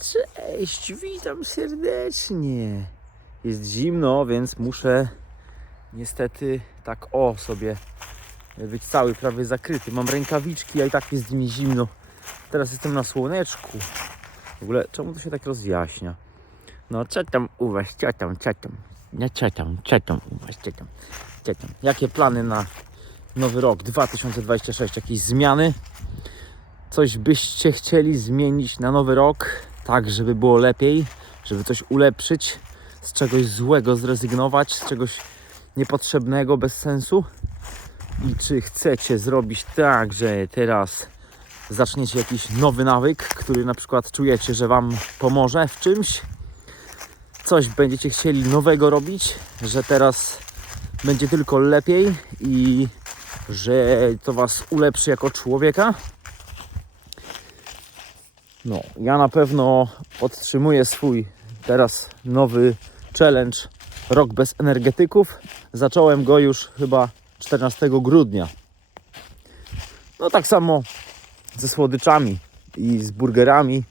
Cześć, witam serdecznie. Jest zimno, więc muszę niestety tak o sobie być cały prawie zakryty. Mam rękawiczki, a i tak jest mi zimno. Teraz jestem na słoneczku. W ogóle czemu to się tak rozjaśnia? No co tam u was, tam, tam? No co tam, co tam u was, tam, tam? Jakie plany na nowy rok 2026? Jakieś zmiany? Coś byście chcieli zmienić na nowy rok, tak żeby było lepiej, żeby coś ulepszyć, z czegoś złego zrezygnować, z czegoś niepotrzebnego, bez sensu? I czy chcecie zrobić tak, że teraz zaczniecie jakiś nowy nawyk, który na przykład czujecie, że Wam pomoże w czymś? Coś będziecie chcieli nowego robić, że teraz będzie tylko lepiej i że to Was ulepszy jako człowieka? No, ja na pewno podtrzymuję swój teraz nowy challenge Rok bez energetyków. Zacząłem go już chyba 14 grudnia. No tak samo ze słodyczami i z burgerami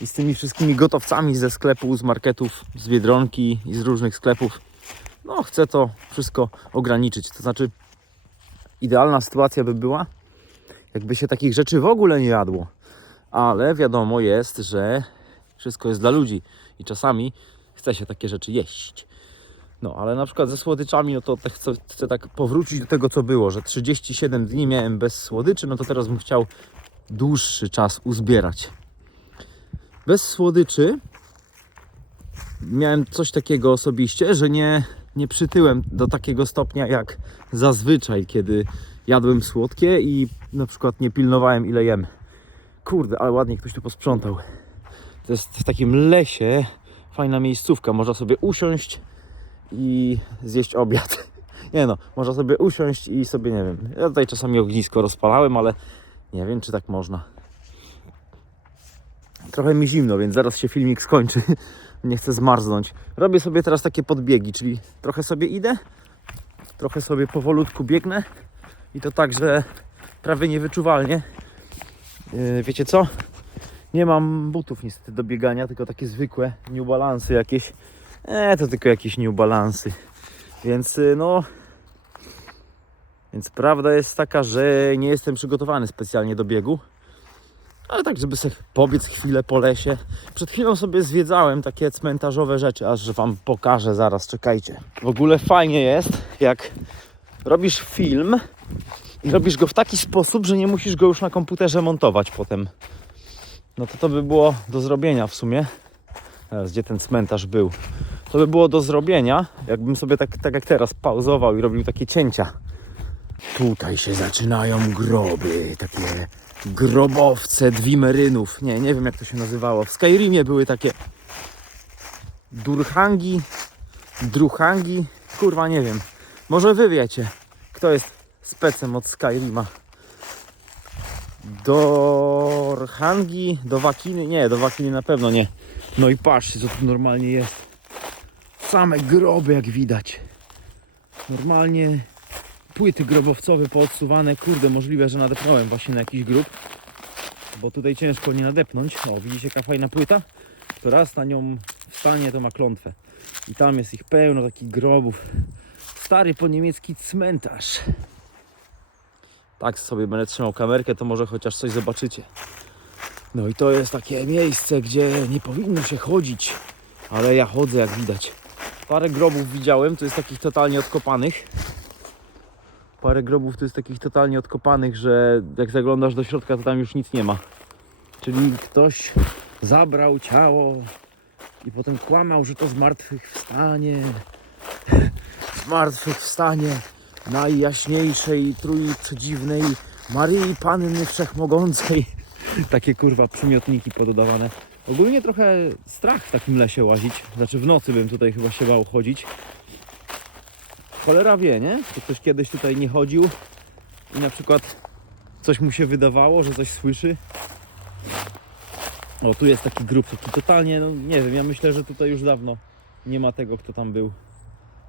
i z tymi wszystkimi gotowcami ze sklepu, z marketów, z Biedronki i z różnych sklepów. No chcę to wszystko ograniczyć. To znaczy idealna sytuacja by była, jakby się takich rzeczy w ogóle nie jadło ale wiadomo jest, że wszystko jest dla ludzi i czasami chce się takie rzeczy jeść. No, ale na przykład ze słodyczami, no to tak chcę, chcę tak powrócić do tego, co było, że 37 dni miałem bez słodyczy, no to teraz bym chciał dłuższy czas uzbierać. Bez słodyczy miałem coś takiego osobiście, że nie, nie przytyłem do takiego stopnia jak zazwyczaj, kiedy jadłem słodkie i na przykład nie pilnowałem ile jem. Kurde, ale ładnie ktoś tu posprzątał. To jest w takim lesie fajna miejscówka. Można sobie usiąść i zjeść obiad. Nie no, można sobie usiąść i sobie, nie wiem. Ja tutaj czasami ognisko rozpalałem, ale nie wiem, czy tak można. Trochę mi zimno, więc zaraz się filmik skończy. Nie chcę zmarznąć. Robię sobie teraz takie podbiegi, czyli trochę sobie idę, trochę sobie powolutku biegnę i to tak, że prawie niewyczuwalnie wiecie co? Nie mam butów niestety do biegania, tylko takie zwykłe New Balance jakieś. E, to tylko jakieś New Balance. Więc yy, no. Więc prawda jest taka, że nie jestem przygotowany specjalnie do biegu. Ale tak, żeby sobie pobiec chwilę po lesie. Przed chwilą sobie zwiedzałem takie cmentarzowe rzeczy, aż wam pokażę zaraz, czekajcie. W ogóle fajnie jest, jak robisz film i robisz go w taki sposób, że nie musisz go już na komputerze montować potem. No to to by było do zrobienia w sumie. Teraz, gdzie ten cmentarz był? To by było do zrobienia, jakbym sobie tak, tak jak teraz pauzował i robił takie cięcia. Tutaj się zaczynają groby, takie grobowce dwimerynów. Nie, nie wiem jak to się nazywało. W Skyrimie były takie durhangi, druhangi, kurwa nie wiem. Może wy wiecie, kto jest specem od Skyrima. Do Rhangi, do Wakiny, nie, do Wakiny na pewno nie. No i patrzcie, co tu normalnie jest. Same groby, jak widać. Normalnie płyty grobowcowe poodsuwane. Kurde, możliwe, że nadepnąłem właśnie na jakiś grób. Bo tutaj ciężko nie nadepnąć. O, widzicie jaka fajna płyta? To raz na nią wstanie, to ma klątwę. I tam jest ich pełno takich grobów. Stary po niemiecki cmentarz tak sobie będę trzymał kamerkę, to może chociaż coś zobaczycie. No i to jest takie miejsce, gdzie nie powinno się chodzić, ale ja chodzę jak widać. Parę grobów widziałem, to jest takich totalnie odkopanych. Parę grobów to jest takich totalnie odkopanych, że jak zaglądasz do środka, to tam już nic nie ma. Czyli ktoś zabrał ciało i potem kłamał, że to zmartwychwstanie. Zmartwychwstanie najjaśniejszej, trój przedziwnej Maryi Panny Wszechmogącej. Takie kurwa przymiotniki pododawane. Ogólnie trochę strach w takim lesie łazić. Znaczy w nocy bym tutaj chyba się bał chodzić. Cholera wie, nie? Czy ktoś kiedyś tutaj nie chodził i na przykład coś mu się wydawało, że coś słyszy. O, tu jest taki grób, taki totalnie, no nie wiem, ja myślę, że tutaj już dawno nie ma tego, kto tam był.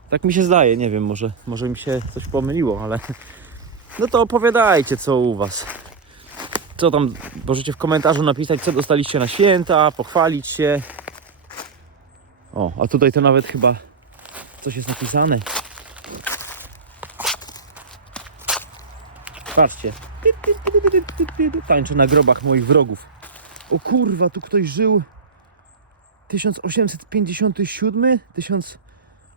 Tak mi się zdaje, nie wiem, może, może mi się coś pomyliło, ale no to opowiadajcie co u Was. Co tam, możecie w komentarzu napisać, co dostaliście na święta, pochwalić się. O, a tutaj to nawet chyba coś jest napisane. Patrzcie. Tańczę na grobach moich wrogów. O kurwa, tu ktoś żył 1857?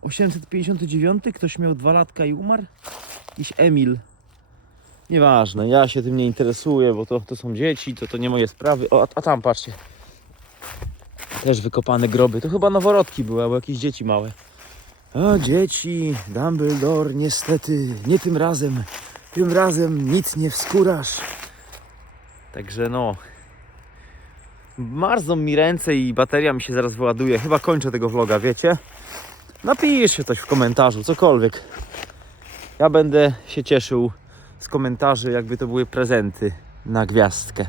1859? Ktoś miał dwa latka i umarł? Jakiś Emil. Nieważne, ja się tym nie interesuję, bo to, to są dzieci, to, to nie moje sprawy. O, a, a tam patrzcie. Też wykopane groby. To chyba noworodki były, albo jakieś dzieci małe. A dzieci, Dumbledore, niestety, nie tym razem. Tym razem nic nie wskórasz. Także no. Marzną mi ręce i bateria mi się zaraz wyładuje. Chyba kończę tego vloga, wiecie? Napiszcie coś w komentarzu, cokolwiek. Ja będę się cieszył z komentarzy, jakby to były prezenty na gwiazdkę.